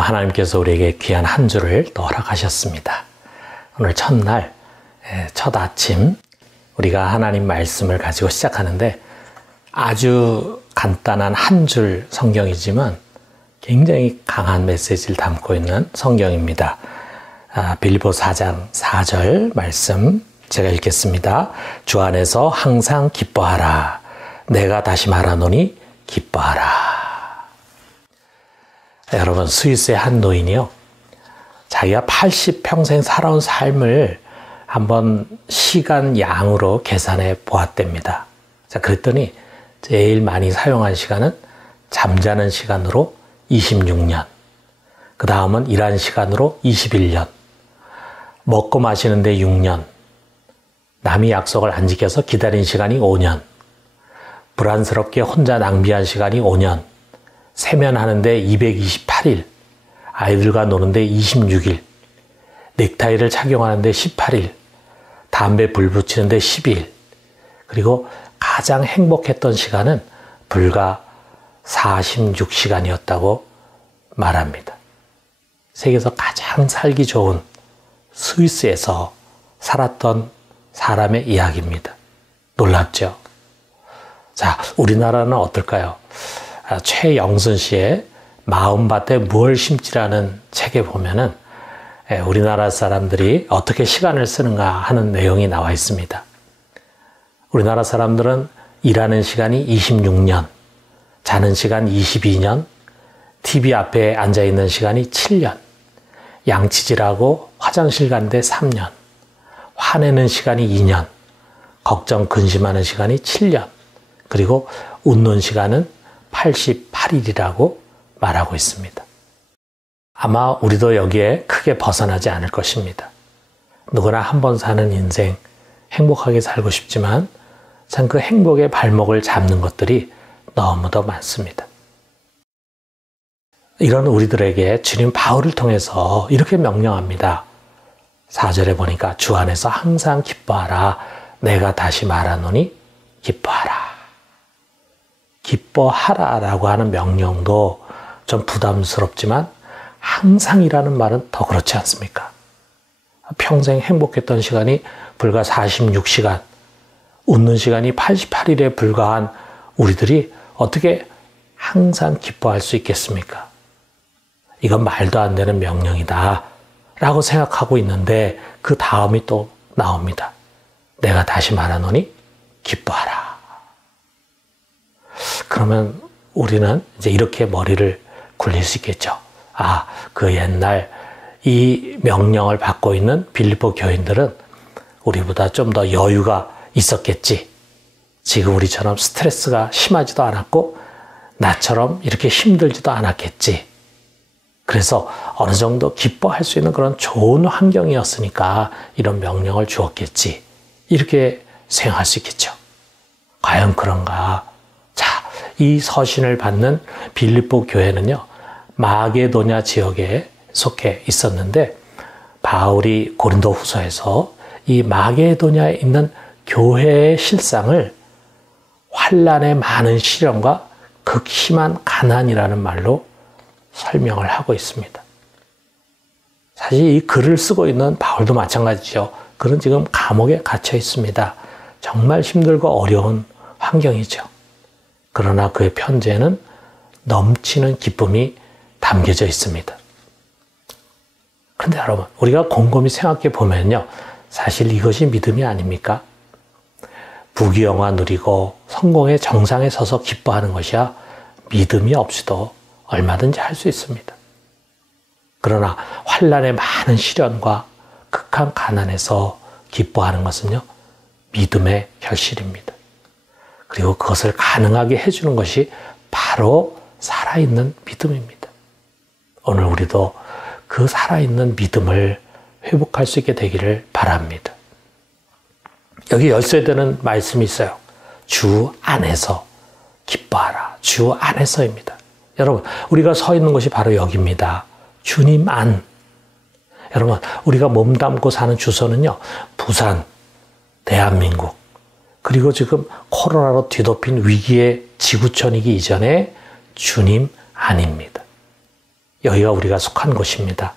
여러분, 하나님께서 우리에게 귀한 한 주를 또 허락하셨습니다. 오늘 첫날, 첫 아침 우리가 하나님 말씀을 가지고 시작하는데 아주 간단한 한 줄 성경이지만 굉장히 강한 메시지를 담고 있는 성경입니다. 빌립보 4장 4절 말씀 제가 읽겠습니다. 주 안에서 항상 기뻐하라. 내가 다시 말하노니 기뻐하라. 여러분, 스위스의 한 노인이요, 자기가 80평생 살아온 삶을 한번 시간 양으로 계산해 보았답니다. 자, 그랬더니 제일 많이 사용한 시간은 잠자는 시간으로 26년, 그 다음은 일하는 시간으로 21년, 먹고 마시는데 6년, 남이 약속을 안 지켜서 기다린 시간이 5년, 불안스럽게 혼자 낭비한 시간이 5년, 세면하는데 228일, 아이들과 노는데 26일, 넥타이를 착용하는데 18일, 담배 불 붙이는데 12일, 그리고 가장 행복했던 시간은 불과 46시간이었다고 말합니다. 세계에서 가장 살기 좋은 스위스에서 살았던 사람의 이야기입니다. 놀랍죠? 자, 우리나라는 어떨까요? 최영순 씨의 마음밭에 무얼 심지라는 책에 보면은 우리나라 사람들이 어떻게 시간을 쓰는가 하는 내용이 나와 있습니다. 우리나라 사람들은 일하는 시간이 26년, 자는 시간 22년, TV 앞에 앉아 있는 시간이 7년, 양치질하고 화장실 가는데 3년, 화내는 시간이 2년, 걱정 근심하는 시간이 7년, 그리고 웃는 시간은 88일이라고 말하고 있습니다. 아마 우리도 여기에 크게 벗어나지 않을 것입니다. 누구나 한 번 사는 인생, 행복하게 살고 싶지만 참 그 행복의 발목을 잡는 것들이 너무도 많습니다. 이런 우리들에게 주님 바울을 통해서 이렇게 명령합니다. 4절에 보니까 주 안에서 항상 기뻐하라. 내가 다시 말하노니 기뻐하라. 기뻐하라라고 하는 명령도 좀 부담스럽지만 항상이라는 말은 더 그렇지 않습니까? 평생 행복했던 시간이 불과 46시간, 웃는 시간이 88일에 불과한 우리들이 어떻게 항상 기뻐할 수 있겠습니까? 이건 말도 안 되는 명령이다 라고 생각하고 있는데 그 다음이 또 나옵니다. 내가 다시 말하노니 기뻐하라. 그러면 우리는 이제 이렇게 머리를 굴릴 수 있겠죠. 아, 그 옛날 이 명령을 받고 있는 빌립보 교인들은 우리보다 좀 더 여유가 있었겠지. 지금 우리처럼 스트레스가 심하지도 않았고 나처럼 이렇게 힘들지도 않았겠지. 그래서 어느 정도 기뻐할 수 있는 그런 좋은 환경이었으니까 이런 명령을 주었겠지. 이렇게 생각할 수 있겠죠. 과연 그런가? 자, 이 서신을 받는 빌립보 교회는요, 마게도냐 지역에 속해 있었는데 바울이 고린도 후서에서 이 마게도냐에 있는 교회의 실상을 환난의 많은 시련과 극심한 가난이라는 말로 설명을 하고 있습니다. 사실 이 글을 쓰고 있는 바울도 마찬가지죠. 그는 지금 감옥에 갇혀 있습니다. 정말 힘들고 어려운 환경이죠. 그러나 그의 편지에는 넘치는 기쁨이 담겨져 있습니다. 그런데 여러분, 우리가 곰곰이 생각해 보면요, 사실 이것이 믿음이 아닙니까? 부귀영화 누리고 성공의 정상에 서서 기뻐하는 것이야 믿음이 없이도 얼마든지 할 수 있습니다. 그러나 환난의 많은 시련과 극한 가난에서 기뻐하는 것은요, 믿음의 결실입니다. 그리고 그것을 가능하게 해주는 것이 바로 살아있는 믿음입니다. 오늘 우리도 그 살아있는 믿음을 회복할 수 있게 되기를 바랍니다. 여기 열쇠 되는 말씀이 있어요. 주 안에서 기뻐하라. 주 안에서입니다. 여러분, 우리가 서 있는 곳이 바로 여기입니다. 주님 안. 여러분, 우리가 몸담고 사는 주소는요, 부산, 대한민국, 그리고 지금 코로나로 뒤덮인 위기의 지구촌이기 이전에 주님 안입니다. 여기가 우리가 속한 곳입니다.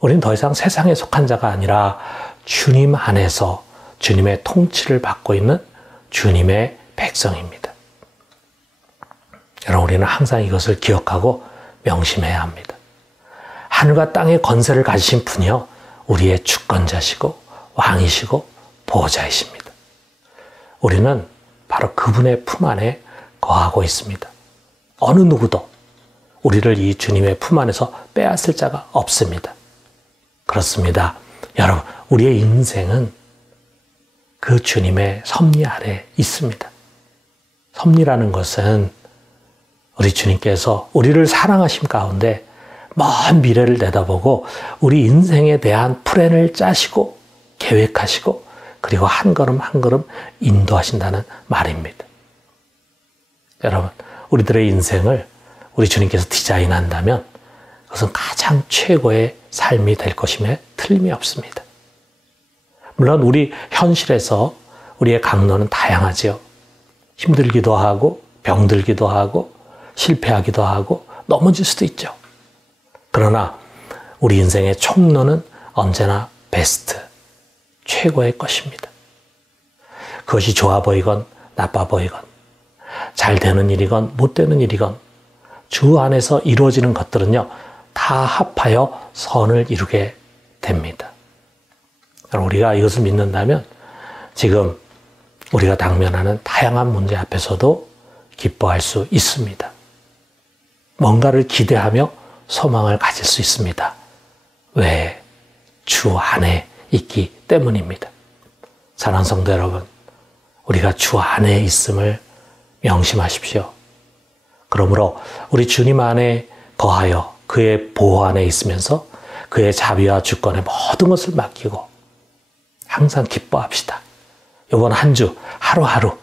우리는 더 이상 세상에 속한 자가 아니라 주님 안에서 주님의 통치를 받고 있는 주님의 백성입니다. 여러분, 우리는 항상 이것을 기억하고 명심해야 합니다. 하늘과 땅의 권세를 가지신 분이요, 우리의 주권자시고 왕이시고 보호자이십니다. 우리는 바로 그분의 품 안에 거하고 있습니다. 어느 누구도 우리를 이 주님의 품 안에서 빼앗을 자가 없습니다. 그렇습니다. 여러분, 우리의 인생은 그 주님의 섭리 아래 있습니다. 섭리라는 것은 우리 주님께서 우리를 사랑하심 가운데 먼 미래를 내다보고 우리 인생에 대한 플랜을 짜시고 계획하시고 그리고 한 걸음 한 걸음 인도하신다는 말입니다. 여러분, 우리들의 인생을 우리 주님께서 디자인한다면 그것은 가장 최고의 삶이 될 것임에 틀림이 없습니다. 물론 우리 현실에서 우리의 강로는 다양하지요. 힘들기도 하고 병들기도 하고 실패하기도 하고 넘어질 수도 있죠. 그러나 우리 인생의 총론은 언제나 베스트, 최고의 것입니다. 그것이 좋아 보이건 나빠 보이건 잘 되는 일이건 못 되는 일이건 주 안에서 이루어지는 것들은요, 다 합하여 선을 이루게 됩니다. 우리가 이것을 믿는다면 지금 우리가 당면하는 다양한 문제 앞에서도 기뻐할 수 있습니다. 뭔가를 기대하며 소망을 가질 수 있습니다. 왜? 주 안에 있기 때문입니다. 사랑하는 성도 여러분, 우리가 주 안에 있음을 명심하십시오. 그러므로 우리 주님 안에 거하여 그의 보호 안에 있으면서 그의 자비와 주권에 모든 것을 맡기고 항상 기뻐합시다. 이번 한 주 하루하루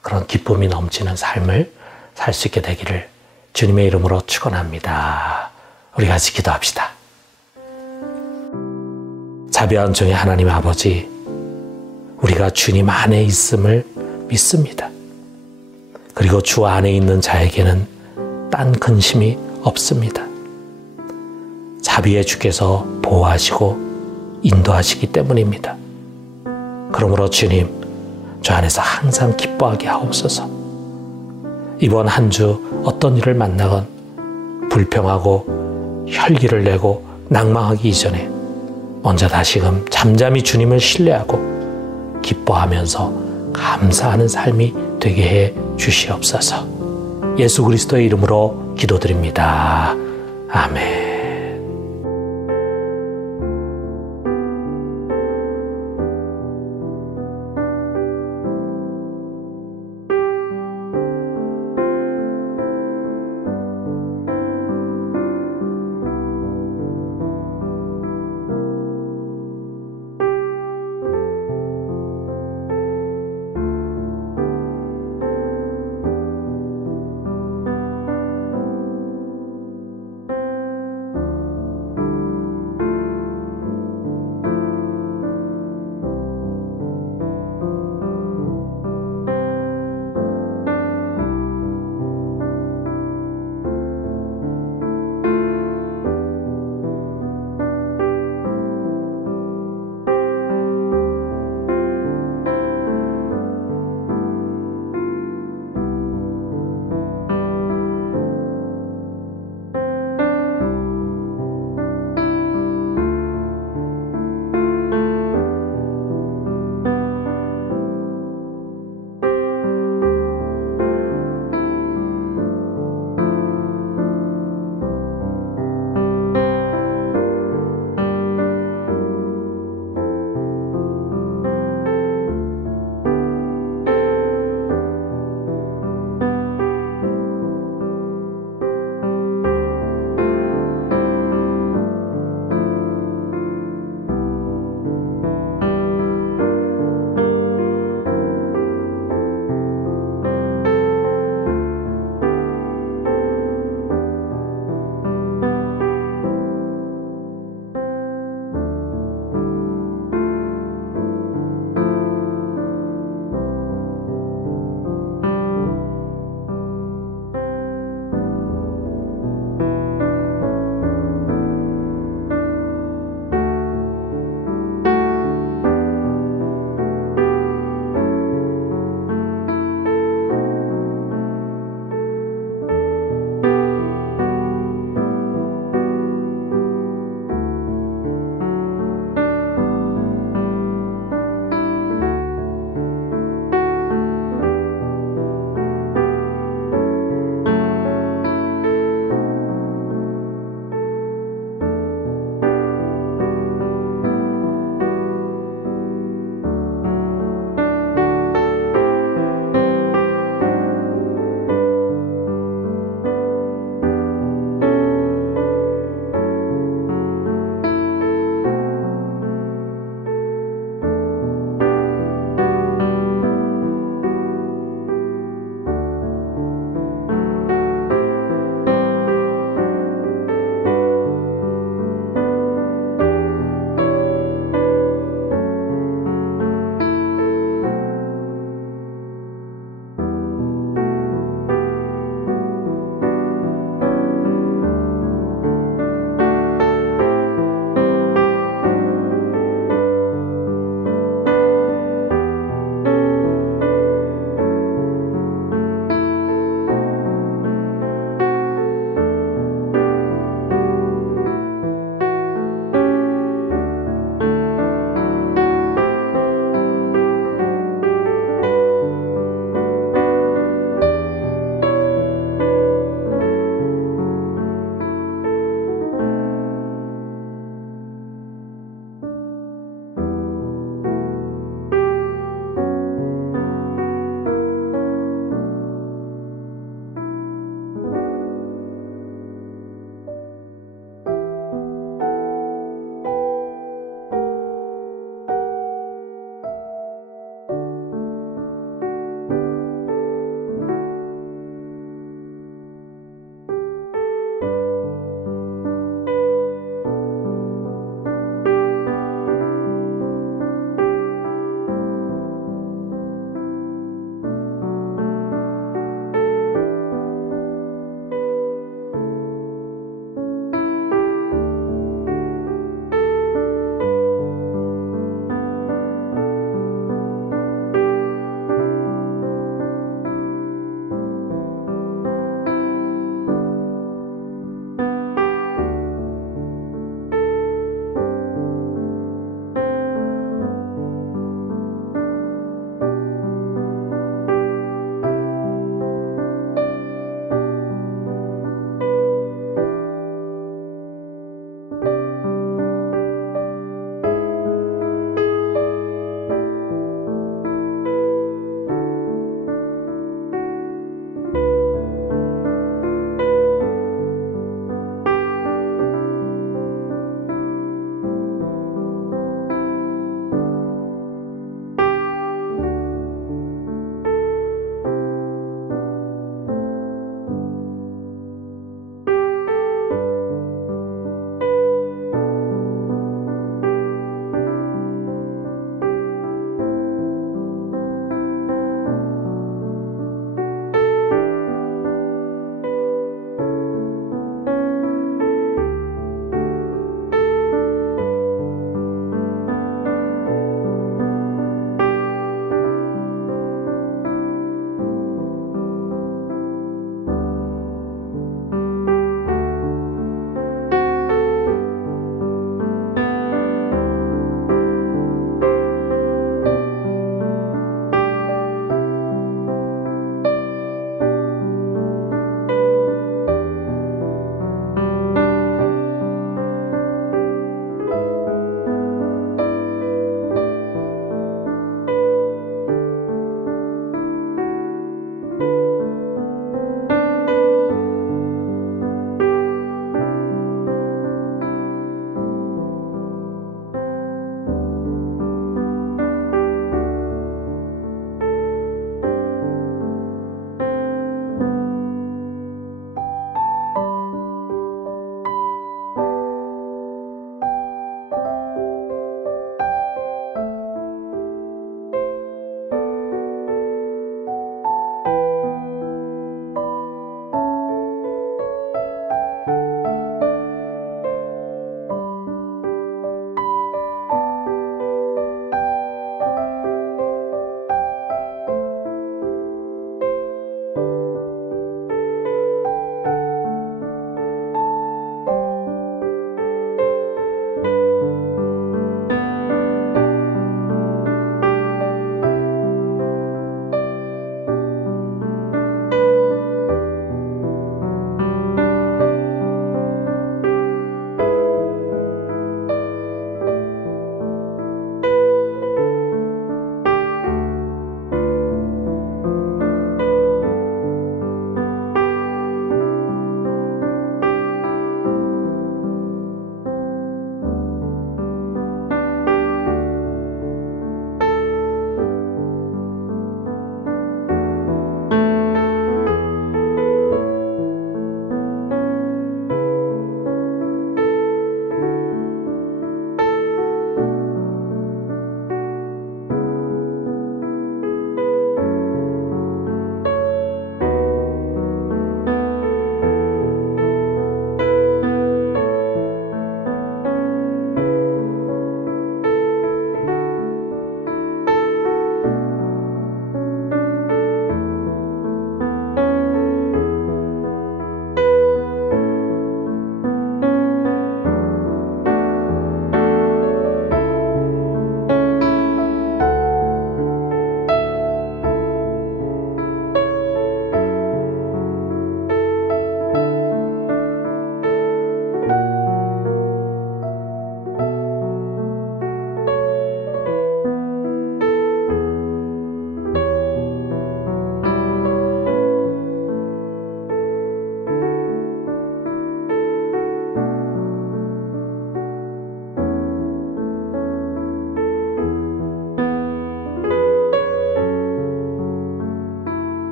그런 기쁨이 넘치는 삶을 살 수 있게 되기를 주님의 이름으로 축원합니다. 우리 같이 기도합시다. 자비와 은총의 하나님 아버지, 우리가 주님 안에 있음을 믿습니다. 그리고 주 안에 있는 자에게는 딴 근심이 없습니다. 자비의 주께서 보호하시고 인도하시기 때문입니다. 그러므로 주님, 주 안에서 항상 기뻐하게 하옵소서. 이번 한 주 어떤 일을 만나건 불평하고 혈기를 내고 낭망하기 이전에 먼저 다시금 잠잠히 주님을 신뢰하고 기뻐하면서 감사하는 삶이 되게 해 주시옵소서. 예수 그리스도의 이름으로 기도드립니다. 아멘.